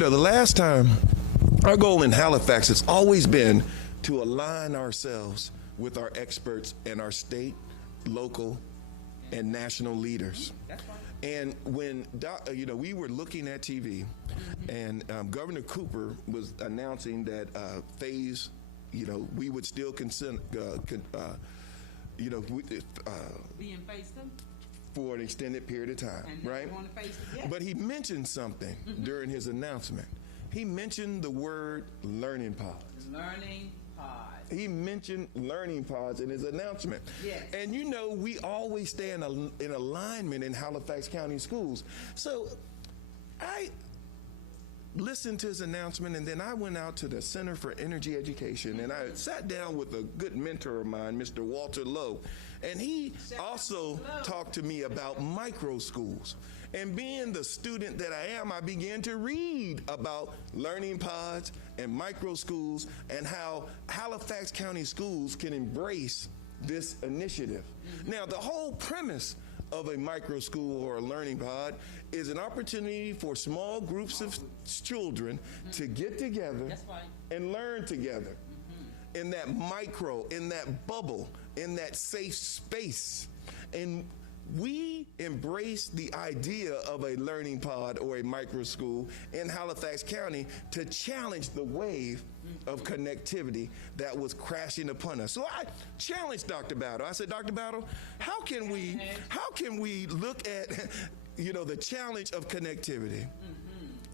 the last time, our goal in Halifax has always been to align ourselves with our experts and our state, local, and national leaders. And when we were looking at TV, and Governor Cooper was announcing that phase, we would still consent, Being phased in? for an extended period of time, And right? you want to face it, yes. But he mentioned something during his announcement. He mentioned the word learning pods. Learning pods. He mentioned learning pods in his announcement. Yes. And we always stay in alignment in Halifax County Schools. So I listened to his announcement, and then I went out to the Center for Energy Education, and I sat down with a good mentor of mine, Mr. Walter Lowe, and he also talked to me about micro schools. And being the student that I am, I began to read about learning pods and micro schools and how Halifax County Schools can embrace this initiative. Now, the whole premise of a micro school or a learning pod is an opportunity for small groups of children to get together and learn together in that in that bubble, in that safe space. And we embrace the idea of a learning pod or a micro school in Halifax County to challenge the wave of connectivity that was crashing upon us. So I challenged Dr. Battle. I said, Dr. Battle, how can we look at the challenge of connectivity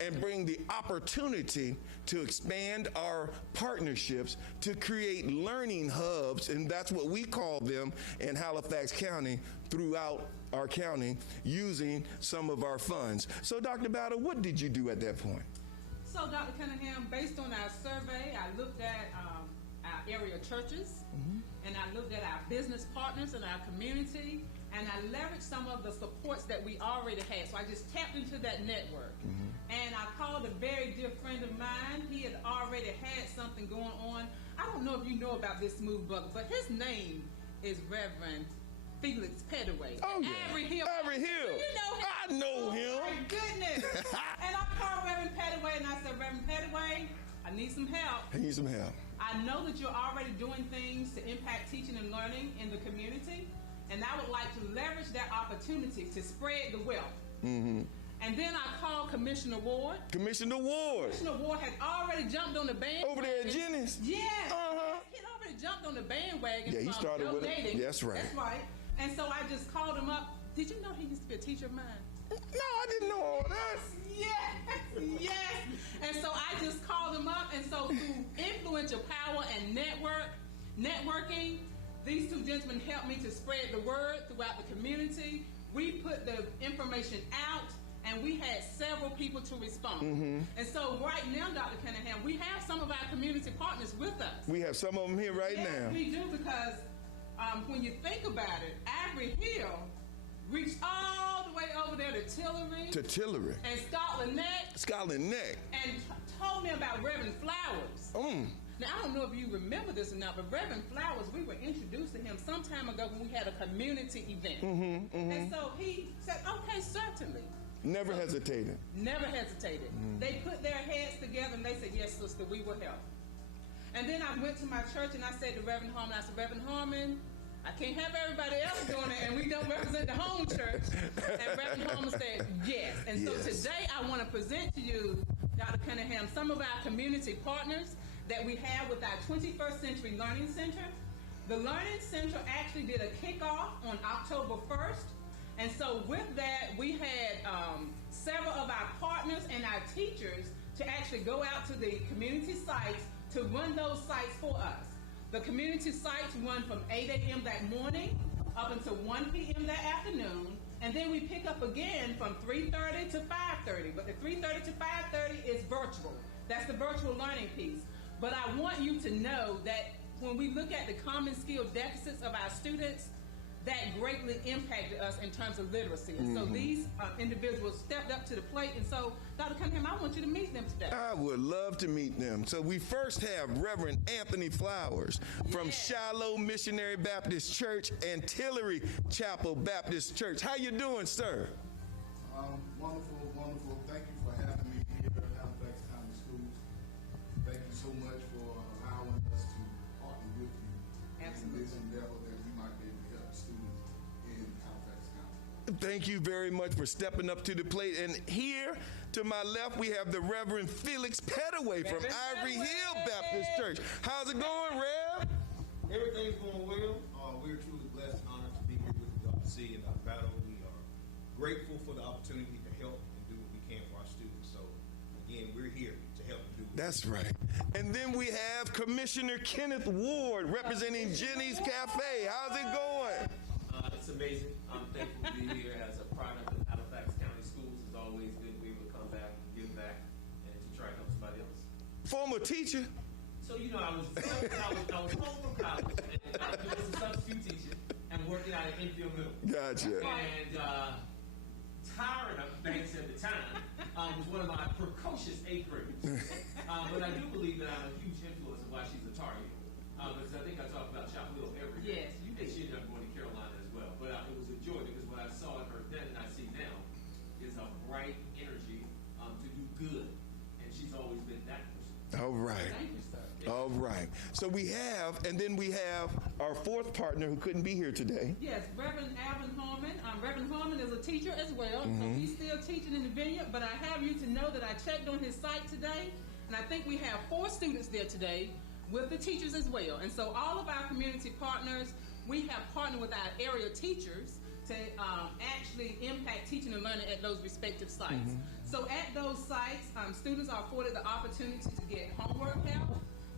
and bring the opportunity to expand our partnerships to create learning hubs, and that's what we call them in Halifax County throughout our county using some of our funds. So Dr. Battle, what did you do at that point? So Dr. Cunningham, based on our survey, I looked at our area churches, and I looked at our business partners in our community, and I leveraged some of the supports that we already had. So I just tapped into that network. And I called a very dear friend of mine. He had already had something going on. I don't know if you know about this move, but his name is Reverend Felix Pettaway. Oh, yeah. Avery Hill. Avery Hill. You know him? I know him. Oh, my goodness. And I called Reverend Pettaway, and I said, Reverend Pettaway, I need some help. I need some help. I know that you're already doing things to impact teaching and learning in the community, and I would like to leverage that opportunity to spread the wealth. And then I called Commissioner Ward. Commissioner Ward. Commissioner Ward had already jumped on the bandwagon. Over there at Jennings? Yeah. He had already jumped on the bandwagon. Yeah, he started with it. That's right. That's right. And so I just called him up. Did you know he used to be a teacher of mine? No, I didn't know all that. Yes. And so I just called him up. And so through influential power and networking, these two gentlemen helped me to spread the word throughout the community. We put the information out, and we had several people to respond. And so right now, Dr. Cunningham, we have some of our community partners with us. We have some of them here right now. We do, because when you think about it, Avery Hill reached all the way over there to Tillery. And Scotland Neck. And told me about Reverend Flowers. Now, I don't know if you remember this or not, but Reverend Flowers, we were introduced to him some time ago when we had a community event. And so he said, okay, certainly. Never hesitated. They put their heads together and they said, yes, sister, we will help. And then I went to my church and I said to Reverend Harmon, Reverend Harmon, I can't have everybody else doing it, and we don't represent the home church. And Reverend Harmon said, yes. And so today I want to present to you, Dr. Cunningham, some of our community partners that we have with our 21st Century Learning Center. The Learning Center actually did a kickoff on October 1st. And so with that, we had several of our partners and our teachers to actually go out to the community sites to run those sites for us. The community sites run from 8 a.m. that morning up until 1 p.m. that afternoon. And then we pick up again from 3:30 to 5:30. But the 3:30 to 5:30 is virtual. That's the virtual learning piece. But I want you to know that when we look at the common skill deficits of our students, that greatly impacted us in terms of literacy. And so these individuals stepped up to the plate. And so, Dr. Cunningham, I want you to meet them today. I would love to meet them. So we first have Reverend Anthony Flowers from Shiloh Missionary Baptist Church and Tillery Chapel Baptist Church. How you doing, sir? Wonderful. Thank you for having me here at Halifax Thank you very much for stepping up to the plate. And here to my left, we have the Reverend Felix Pettaway from Ivory Hill Baptist Church. How's it going, Rev? Everything's going well. We're truly blessed and honored to be here with you all to see in our battle. We are grateful for the opportunity to help and do what we can for our students. So, again, we're here to help and do what That's right. And then we have Commissioner Kenneth Ward representing Jenny's Cafe. How's it going? It's amazing. I'm thankful to be here as a product of Halifax County Schools. It's always good to be able to come back and give back and to try to help somebody else. Former teacher. So, I was home from college and I was a substitute teacher and working out at Enfield Middle. Gotcha. And Tyra Banks at the time was one of my precocious 8th graders. But I do believe that I'm a huge influence of why she's a Tar Heel. Because I think I talk about Chapel Hill every day. Yes, you And did. she ended up going to Carolina as well. But it was a joy because what I saw in her then and I see now is a bright energy to do good. And she's always been that person. All right. Thank you, sir. All right. So we have our fourth partner who couldn't be here today. Yes, Reverend Alvin Harmon. Reverend Harmon is a teacher as well. So he's still teaching in the vineyard, but I have you to know that I checked on his site today, and I think we have 4 students there today with the teachers as well. And so all of our community partners, we have partnered with our area teachers to actually impact teaching and learning at those respective sites. So at those sites, students are afforded the opportunity to get homework help.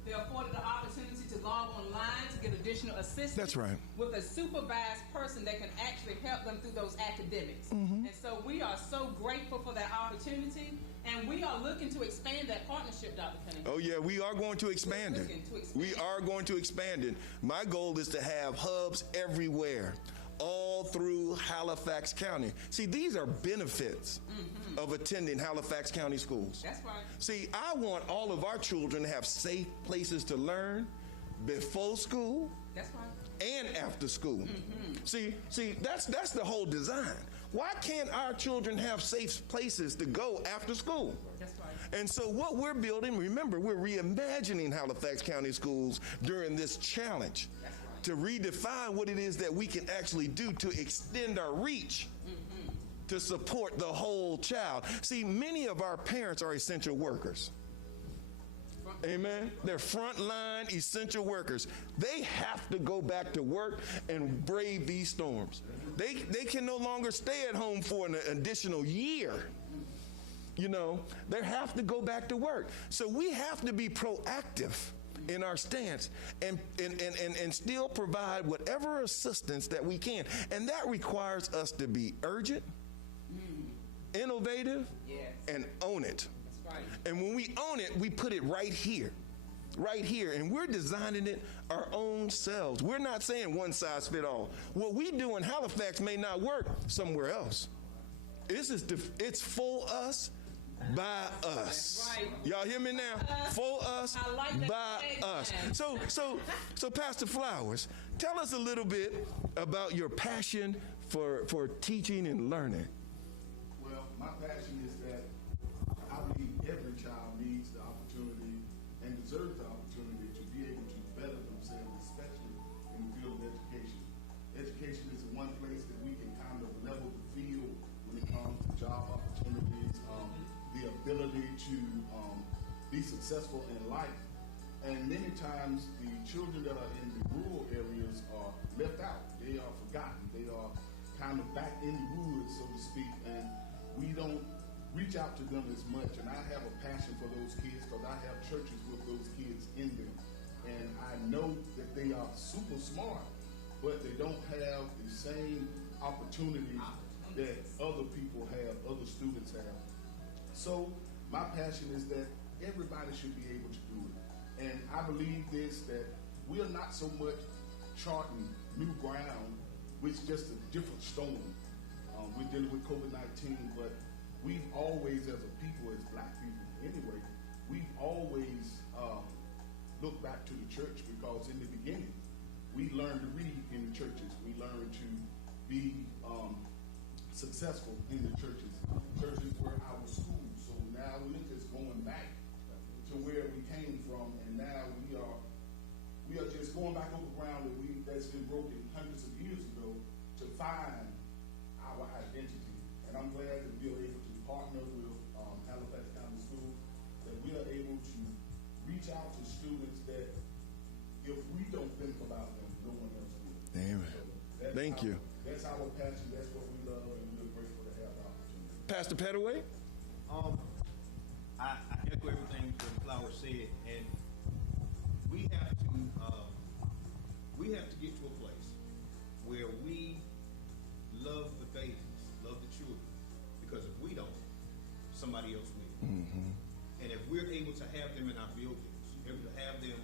They're afforded the opportunity to log online to get additional assistance. That's right. With a supervised person that can actually help them through those academics. And so we are so grateful for that opportunity, and we are looking to expand that partnership, Dr. Cunningham. Oh, yeah, we are going to expand it. We are going to expand it. My goal is to have hubs everywhere, all through Halifax County. See, these are benefits of attending Halifax County schools. That's right. See, I want all of our children to have safe places to learn before school That's right. and after school. See, that's the whole design. Why can't our children have safe places to go after school? That's right. And so what we're building, remember, we're reimagining Halifax County schools during this challenge to redefine what it is that we can actually do to extend our reach to support the whole child. See, many of our parents are essential workers. Amen. They're frontline essential workers. They have to go back to work and brave these storms. They can no longer stay at home for an additional year. They have to go back to work. So we have to be proactive in our stance and still provide whatever assistance that we can. And that requires us to be urgent, innovative, and own it. That's right. And when we own it, we put it right here. And we're designing it our own selves. We're not saying one size fit all. What we do in Halifax may not work somewhere else. It's for us, by us. Right. Y'all hear me now? For us, I like that by us. tagline. So Pastor Flowers, tell us a little bit about your passion for teaching and learning. Well, my passion is that I believe every child needs the opportunity and deserves the opportunity to be able to better themselves, especially in the field of education. Education is the one place that we can kind of level the field when it comes to job opportunities, the ability to be successful in life. And many times the children that are in the rural areas are left out. They are forgotten. They are kind of back in the woods, so to speak, and we don't reach out to them as much. And I have a passion for those kids because I have churches with those kids in them. And I know that they are super smart, but they don't have the same opportunities that other people have, other students have. So my passion is that everybody should be able to do it. And I believe this, that we are not so much charting new ground, which is just a different storm. We're dealing with COVID-19, but we've always, as a people, as black people anyway, we've always looked back to the church because in the beginning, we learned to read in the churches. We learned to be successful in the churches. Churches were our schools. So now we're just going back to where we came from, and now we are just going back over ground that's been broken hundreds of years ago to find our identity. I'm glad that we are able to partner with Halifax County School, that we are able to reach out to students that if we don't think about them, no one else will. Amen. So Thank you. That's our passion. That's what we love, and we're grateful to have the opportunity. Pastor Pettaway? I echo everything that Flower said, and we have to get to a place where we love the babies, love the children, because if we don't, somebody else will. And if we're able to have them in our buildings, able to have them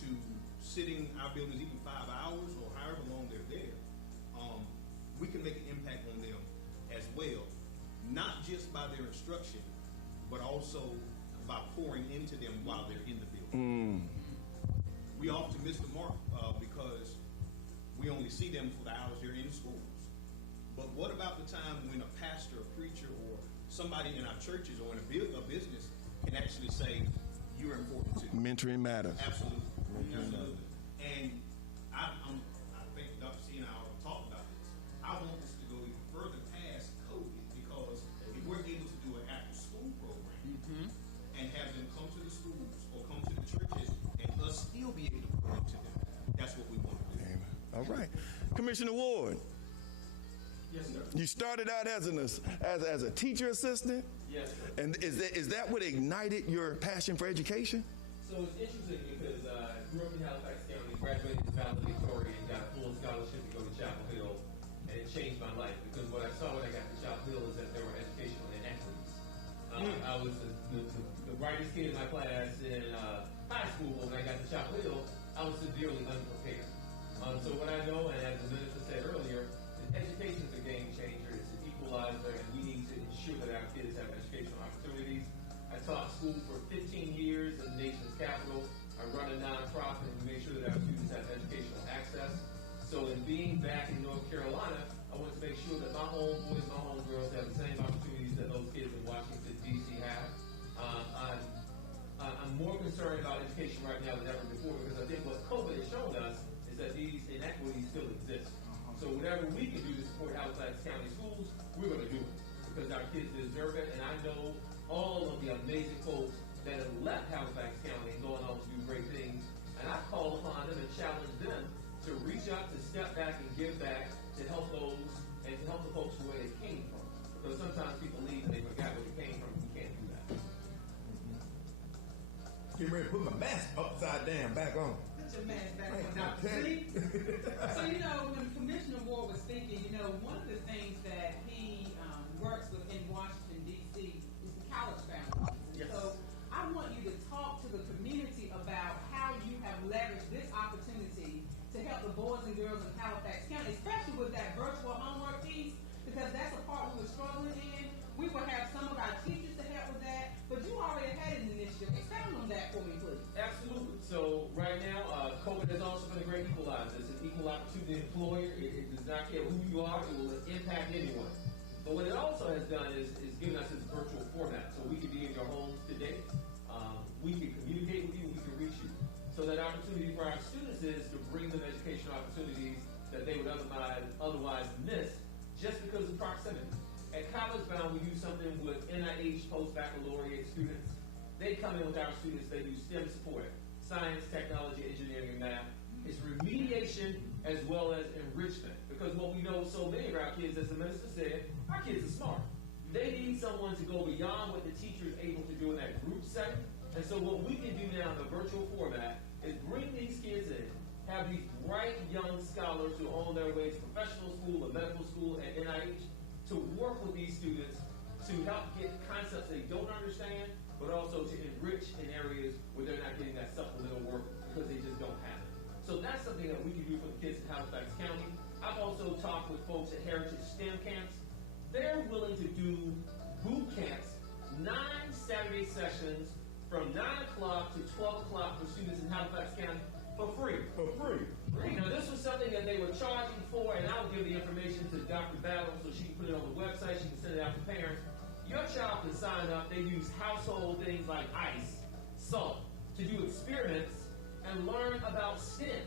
to sit in our buildings even 5 hours or however long they're there, we can make an impact on them as well, not just by their instruction, but also by pouring into them while they're in the building. We often miss the mark because we only see them for the hours they're in schools. But what about the time when a pastor, a preacher, or somebody in our churches or in a business can actually say, you're important too? Mentoring matters. Absolutely. Absolutely. And I think Dr. C and I already talked about this. I want this to go even further past COVID, because if we're able to do an after-school program and have them come to the schools or come to the churches and us still be able to pour into them, that's what we want to do. Amen. All right. Commissioner Ward, Yes, sir. you started out as a teacher assistant, Yes, sir. and is that what ignited your passion for education? So it's interesting because I grew up in Halifax County, graduated as valedictorian, got a full scholarship to go to Chapel Hill, and it changed my life because what I saw when I got to Chapel Hill is that there were educational inequities. I was the brightest kid in my class in high school, but when I got to Chapel Hill, I was severely unprepared. So what I know, and as the minister said earlier, is education is a game changer. It's an equalizer, and we need to ensure that our kids have educational opportunities. I taught school for 15 years in the nation's capital. I run a nonprofit, and we make sure that our students have educational access. So in being back in North Carolina, I want to make sure that my homeboys, my homegirls have the same opportunities that those kids in Washington, D.C. have. I'm more concerned about education right now than ever before, because I think what COVID has shown us is that these inequities still exist. So whatever we can do to support Halifax County schools, we're going to do it, because our kids deserve it. And I know all of the amazing folks that have left Halifax County and gone on to do great things. And I call upon them and challenge them to reach out, to step back and give back, to help those and to help the folks where they came from. Because sometimes people leave and they forgot where they came from. We can't do that. Get ready to put my mask upside down back on. Put your mask back on, Man, Dr. okay. C. So, when Commissioner Ward was speaking, one of the things that he works with in Washington, D.C. is the college foundation. Yes. So I want you to talk to the community about how you have leveraged this opportunity to help the boys and girls in Halifax County, especially with that virtual homework piece, because that's a part we were struggling in. We will have some of our teachers to help with that, but you already had an initiative. Expound on that for me, please. Absolutely. So right now, COVID has also been a great equalizer. It's an equal opportunity employer. It does not care who you are. It will impact anyone. But what it also has done is given us this virtual format. So we can be in your homes today. We can communicate with you. We can reach you. So that opportunity for our students is to bring them educational opportunities that they would otherwise miss just because of proximity. At College Bound, we do something with NIH post-baccalaureate students. They come in with our students. They do STEM support, science, technology, engineering, and math. It's remediation as well as enrichment. Because what we know, so many of our kids, as the minister said, our kids are smart. They need someone to go beyond what the teacher is able to do in that group setting. And so what we can do now in the virtual format is bring these kids in, have these bright young scholars who are on their way to professional school or medical school at NIH to work with these students to help get concepts they don't understand, but also to enrich in areas where they're not getting that supplemental work because they just don't have it. So that's something that we can do for the kids in Halifax County. I've also talked with folks at Heritage STEM camps. They're willing to do boot camps, 9 Saturday sessions from 9 o'clock to 12 o'clock for students in Halifax County for free. For free. Now, this was something that they were charging for, and I'll give the information to Dr. Battle so she can put it on the website. She can send it out to parents. Your child can sign up. They use household things like ice, salt, to do experiments and learn about STEM.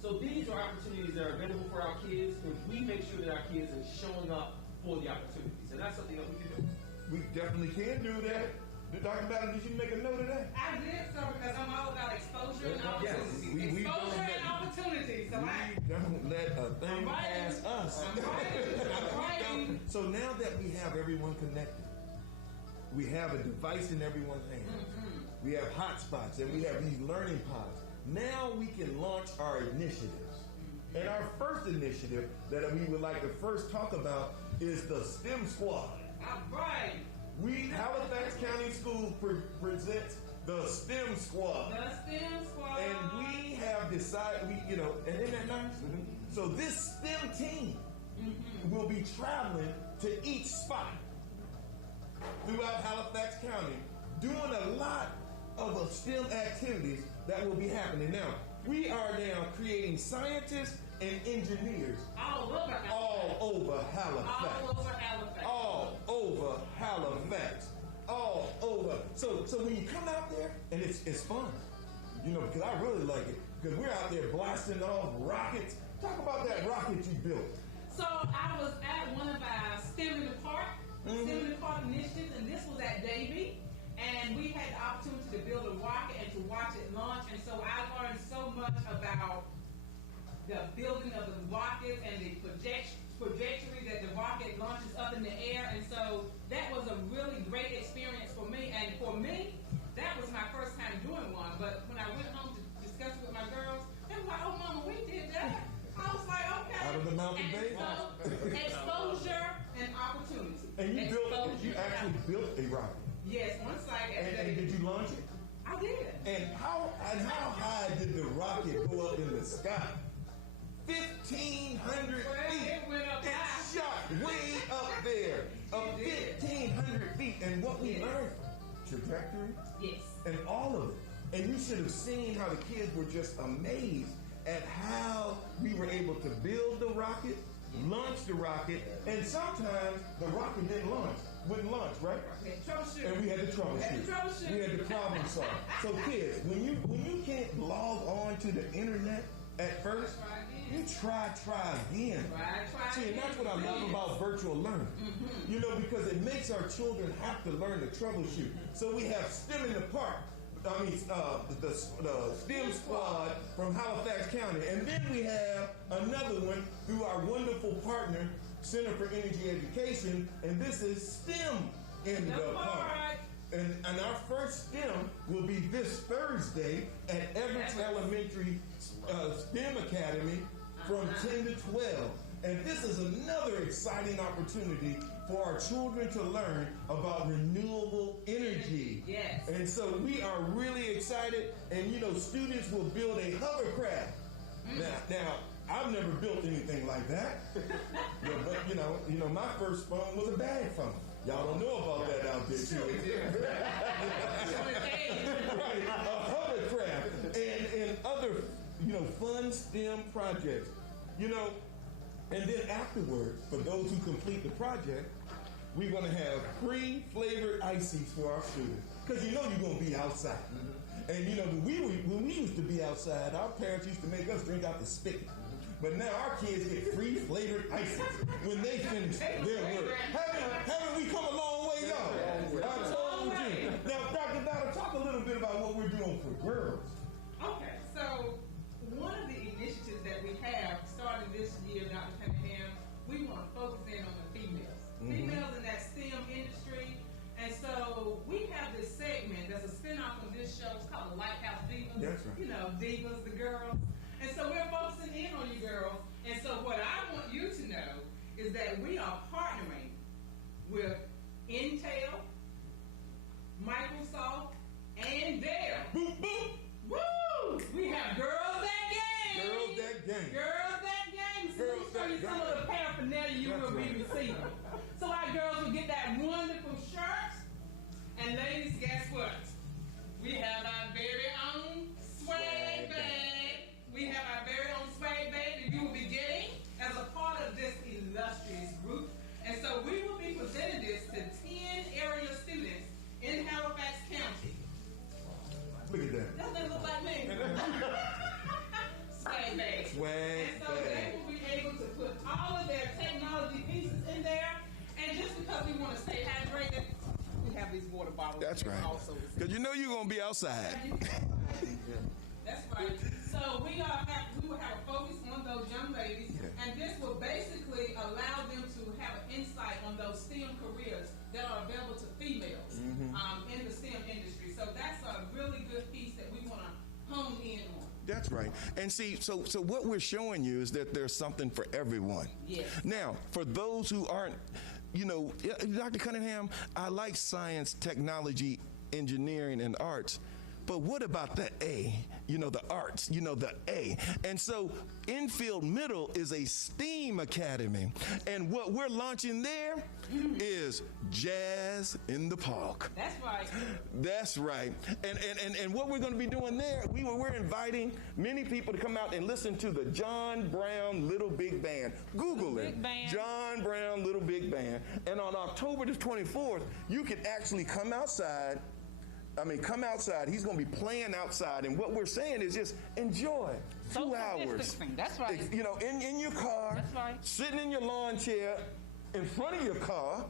So these are opportunities that are available for our kids if we make sure that our kids are showing up for the opportunities. And that's something that we can do. We definitely can do that. Dr. Ballard, did you make a note of that? I did, so because I'm all about exposure and Yes, opportunity. we don't Exposure let- and opportunity. So We don't let a thing I'm writing. pass us. I'm writing. So now that we have everyone connected, we have a device in everyone's hand. Mm-hmm. We have hotspots and we have these learning pods. Now we can launch our initiatives. And our first initiative that we would like to first talk about is the STEM Squad. All right. Halifax County School presents the STEM Squad. The STEM squad. And we have decided, and isn't that nice? So this STEM team will be traveling to each spot throughout Halifax County, doing a lot of STEM activities that will be happening. Now, we are now creating scientists and engineers all over Halifax. all over Halifax. All over Halifax. All over Halifax. All over. So when you come out there, and it's fun, because I really like it, because we're out there blasting off rockets. Talk about that rocket you built. So I was at one of our STEM in the Park, STEM in the Park initiatives, and this was at Davie. And we had the opportunity to build a rocket and to watch it launch. And so I learned so much about the building of the rocket and the trajectory that the rocket launches up in the air. And so that was a really great experience for me. And for me, that was my first time doing one. But when I went home to discuss it with my girls, they were like, "Oh, Mama, we did that." I was like, "Okay." Out of the mountain And base? so, exposure and opportunity. And you Exposure actually and built a rocket. yes, one site at And did you launch it? I did. And how high did the rocket go up in the sky? 1,500 Well, feet. it went up It high. shot way up there, up It did. 1,500 feet. And what we Yeah. learned, trajectory, Yes. and all of it. And you should have seen how the kids were just amazed at how we were able to build the rocket, launch the rocket, and sometimes the rocket wouldn't launch, right? Troubleshoot. And we had to troubleshoot. We had to problem solve. So kids, when you can't log on to the internet at first, you try again. Try See, and that's what I love about virtual learning. Because it makes our children have to learn to troubleshoot. So we have STEM in the Park. The STEM squad from Halifax County. And then we have another one through our wonderful partner, Center for Energy Education, and this is STEM in the Park. And our first STEM will be this Thursday at Everett Elementary STEM Academy from 10 to 12. And this is another exciting opportunity for our children to learn about renewable energy. Yes. And so we are really excited. And students will build a hovercraft. Now, I've never built anything like that. But my first phone was a bag phone. Y'all don't know about that out there too. Right, a hovercraft and other fun STEM projects. And then afterwards, for those who complete the project, we're going to have free flavored ices for our students. Because you're going to be outside. And when we used to be outside, our parents used to make us drink out the spigot. But now our kids get free flavored ices when they finish their work. Haven't we come a long way, y'all? I told you. Now, Dr. Donna, talk a little bit about what we're doing for girls. Okay, so one of the initiatives that we have started this year, Dr. Cunningham, we want to focus in on the females. Females in that STEM industry. And so we have this segment that's a spinoff of this show. It's called the Lighthouse Divas. That's right. Divas, the girls. And so we're focusing in on you girls. And so what I want you to know is that we are partnering with Intel, Microsoft, and Dell. Boop, boop. Woo! We have Girls That Game. Girls That Game. Girls That Game. So Girls let me That show you some of the paraphernalia you will be receiving. So our girls will get that wonderful shirt. And ladies, guess what? We have our very own swag bag. We have our very own swag bag that you will be getting as a part of this illustrious group. And so we will be presenting this to 10 area students in Halifax County. Look at that. That doesn't look like me. Swag bag. Swag And so bag. they will be able to put all of their technology pieces in there. you're gonna be outside. That's right. So we will have a focus on those young ladies, and this will basically allow them to have an insight on those STEM careers that are available to females in the STEM industry. So that's a really good piece that we want to hone in on. That's right. And see, so what we're showing you is that there's something for everyone. Yes. Now, for those who aren't, you know, Dr. Cunningham, I like science, technology, engineering, and arts. But what about the A? You know, the arts, you know, the A. And so Infield Middle is a STEAM academy. And what we're launching there is Jazz in the Park. That's right. That's right. And what we're going to be doing there, we're inviting many people to come out and listen to the John Brown Little Big Band. Google it. Big Band. John Brown Little Big Band. And on October the 24th, you can actually come outside. Come outside. He's going to be playing outside. And what we're saying is just enjoy 2 hours. Distancing. That's right. You know, in your car, That's right. sitting in your lawn chair, in front of your car,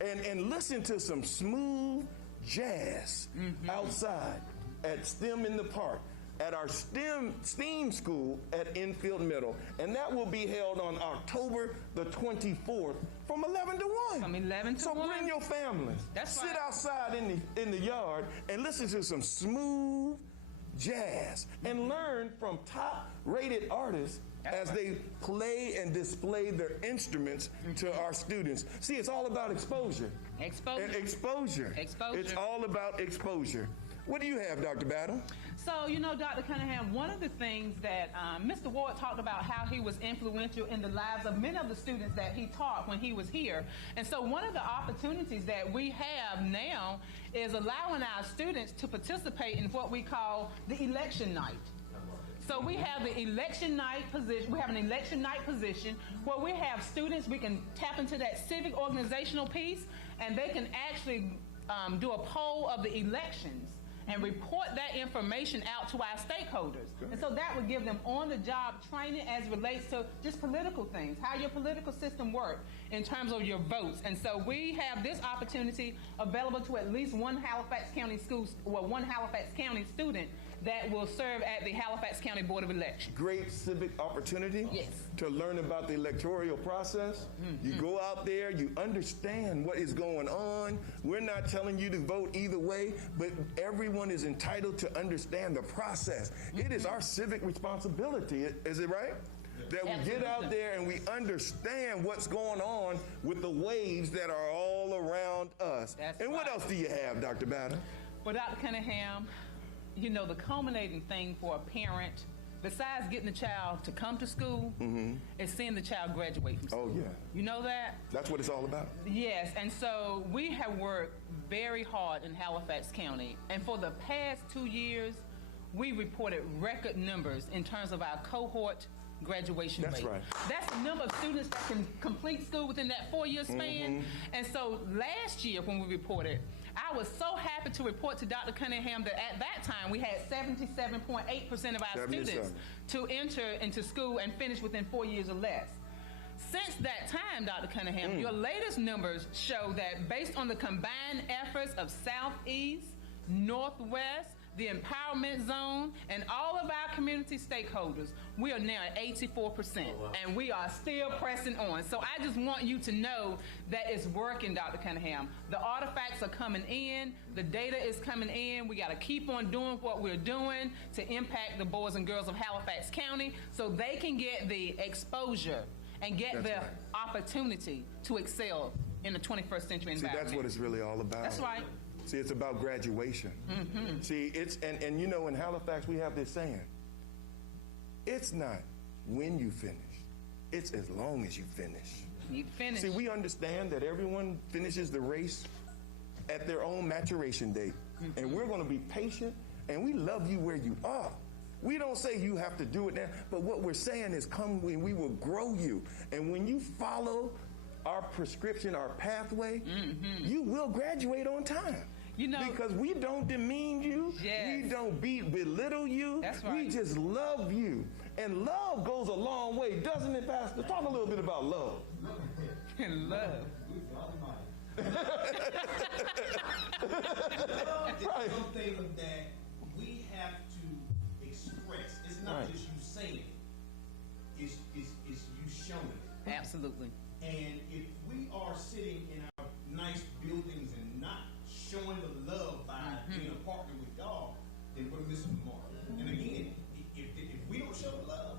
and listen to some smooth jazz outside at STEM in the Park, at our STEAM school at Infield Middle. And that will be held on October the 24th from 11 to 1. From 11 to so 1. Bring your families. That's Sit right. outside in the yard and listen to some smooth jazz and learn from top-rated artists as they play and display their instruments to our students. See, it's all about exposure. Exposure. And exposure. Exposure. It's all about exposure. What do you have, Dr. Battle? So, you know, Dr. Cunningham, one of the things that Mr. Ward talked about how he was influential in the lives of many of the students that he taught when he was here. And so one of the opportunities that we have now is allowing our students to participate in what we call the election night. So we have the election night position. We have an election night position where we have students, we can tap into that civic organizational piece, and they can actually do a poll of the elections and report that information out to our stakeholders. And so that would give them on-the-job training as relates to just political things, how your political system works in terms of your votes. And so we have this opportunity available to at least one Halifax County student that will serve at the Halifax County Board of Elections. Great civic opportunity to learn about the electoral process. You go out there, you understand what is going on. We're not telling you to vote either way, but everyone is entitled to understand the process. It is our civic responsibility, is it right? That we get out there and we understand what's going on with the waves that are all around us. And what else do you have, Dr. Batter? Well, Dr. Cunningham, you know, the culminating thing for a parent, besides getting the child to come to school, is seeing the child graduate from school. Oh, yeah. You know that? That's what it's all about. Yes, and so we have worked very hard in Halifax County, and for the past 2 years, we reported record numbers in terms of our cohort graduation rate. That's right. That's the number of students that can complete school within that 4-year span. And so last year when we reported, I was so happy to report to Dr. Cunningham that at that time we had 77.8% of our students to enter into school and finish within 4 years or less. Since that time, Dr. Cunningham, your latest numbers show that based on the combined efforts of Southeast, Northwest, the empowerment zone, and all of our community stakeholders, we are now at 84%, and we are still pressing on. So I just want you to know that it's working, Dr. Cunningham. The artifacts are coming in, the data is coming in. We got to keep on doing what we're doing to impact the boys and girls of Halifax County so they can get the exposure and get the opportunity to excel in the 21st century environment. See, that's what it's really all about. That's right. See, it's about graduation. See, it's, and you know, in Halifax, we have this saying, it's not when you finish, it's as long as you finish. You finish. See, we understand that everyone finishes the race at their own maturation date. And we're going to be patient, and we love you where you are. We don't say you have to do it now, but what we're saying is come when we will grow you. And when you follow our prescription, our pathway, you will graduate on time. You know, because we don't demean you, we don't belittle you, that's right. We just love you. And love goes a long way, doesn't it, Pastor? Talk a little bit about love. Love. Love is Right. something that we have to express. It's not Right. just you saying it. It's you showing it. Absolutely. And if we are sitting in our nice buildings and not showing the love by being a partner with God, then we're missing the mark. And again, if we don't show the love,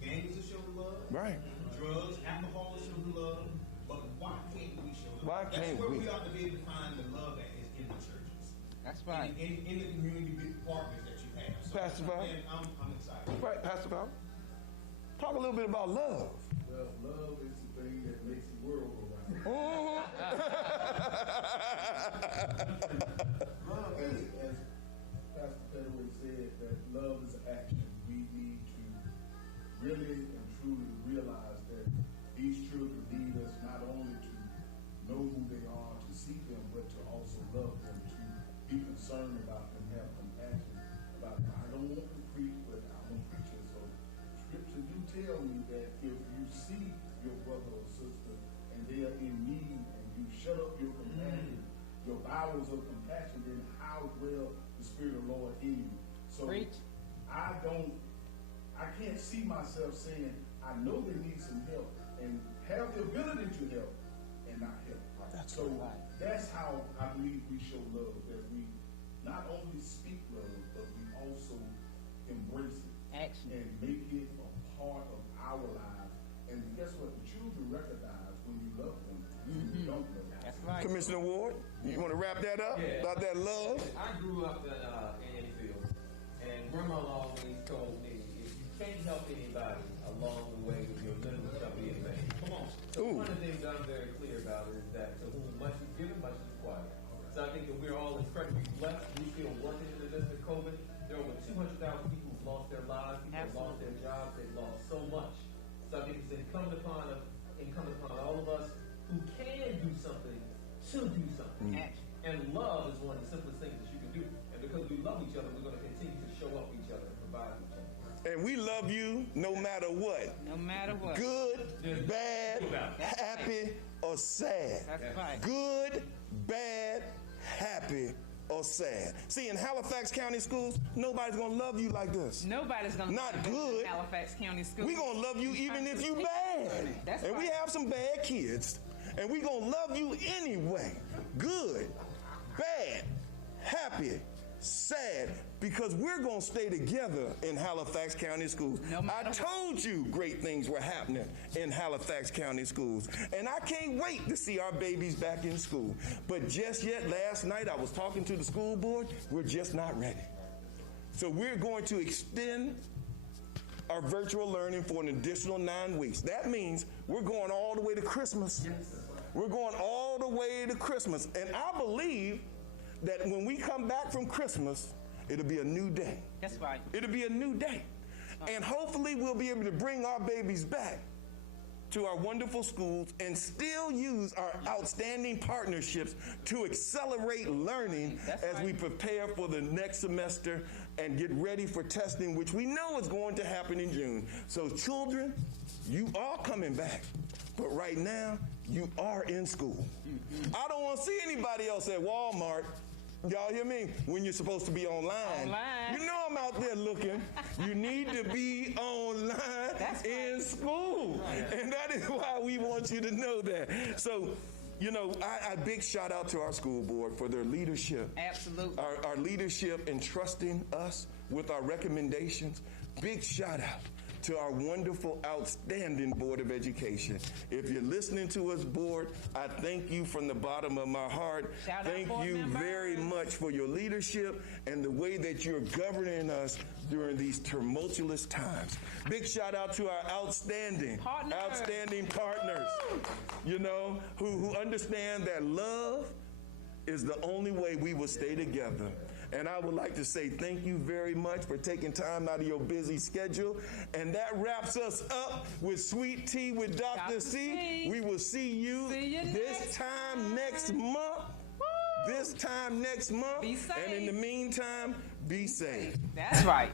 gangs will show the love. Right. Drugs, alcohol will show the love. But why can't we show the Why love? can't That's where we? we ought to be able to find the love that is in the churches. That's right. In the community partners that you have. So, Pastor Val? and I'm excited. Right, Pastor Val. Talk a little bit about love. Well, love is the thing that makes the world go round. Love, as Pastor Petaway said, that love is action. We need to really and truly realize that these children need us not only to know who they are, to see them, but to also love them, to be concerned about them, have compassion about them. I don't want to preach, but I'm a preacher, so Scripture do tell me that if you see your brother or sister and they are in need and you shut up your compassion, your bowels of compassion, then how dwell the Spirit of the Lord in you? So Preach. I can't see myself saying, I know they need some help and have the ability to help and not help. So that's how I believe we show love, that we not only speak love, but we also embrace it Action. and make it a part of our lives. And guess what? The children recognize when you love them and you don't love them. That's right. Commissioner Ward, you want to wrap that up? Yeah. About that love? I grew up in Enfield, and Grandma always told me, if you can't help anybody along the way, your little shall be in vain. Come on. So Ooh. one of the things I'm very clear about is that to whom much is given, much is required. So I think that we're all incredibly blessed. We're still working in the midst of COVID. There are over 200,000 people who've lost their lives, people have lost their jobs, they've lost so much. So I think it's incumbent upon all of us who can do something to do something. Action. And love is one of the simplest things that you can do. And because we love each other, we're going to continue to show up for each other and provide for each other. And we love you no matter what. No matter what. Good, bad, happy, or sad. That's right. Good, bad, happy, or sad. See, in Halifax County Schools, nobody's going to love you like this. Nobody's gonna Not love you good. in Halifax County School. We're going to love you even if you bad. That's And we right. have some bad kids. And we're going to love you anyway. Good, bad, happy, sad. Because we're going to stay together in Halifax County Schools. No matter I what. told you great things were happening in Halifax County Schools. And I can't wait to see our babies back in school. But just yet, last night I was talking to the school board. We're just not ready. So we're going to extend our virtual learning for an additional 9 weeks. That means we're going all the way to Christmas. We're going all the way to Christmas. And I believe that when we come back from Christmas, it'll be a new day. That's right. It'll be a new day. And hopefully we'll be able to bring our babies back to our wonderful schools and still use our outstanding partnerships to accelerate learning That's as right. we prepare for the next semester and get ready for testing, which we know is going to happen in June. So children, you are coming back. But right now, you are in school. I don't want to see anybody else at Walmart. Y'all hear me? When you're supposed to be online. Online. You know I'm out there looking. You need to be online That's in school. And that is why we want you to know that. So, you know, I big shout out to our school board for their leadership. Absolutely. Our leadership in trusting us with our recommendations. Big shout out to our wonderful, outstanding Board of Education. If you're listening to us, board, I thank you from the bottom of my heart. Shout out, Thank board you members. very much for your leadership and the way that you're governing us during these tumultuous times. Big shout out to our outstanding partners, you know, who understand that love is the only way we will stay together. And I would like to say thank you very much for taking time out of your busy schedule. And that wraps us up with Sweet Tea with Dr. C. We will see you this time next month. This time next month. Be safe. And in the meantime, be safe. That's right.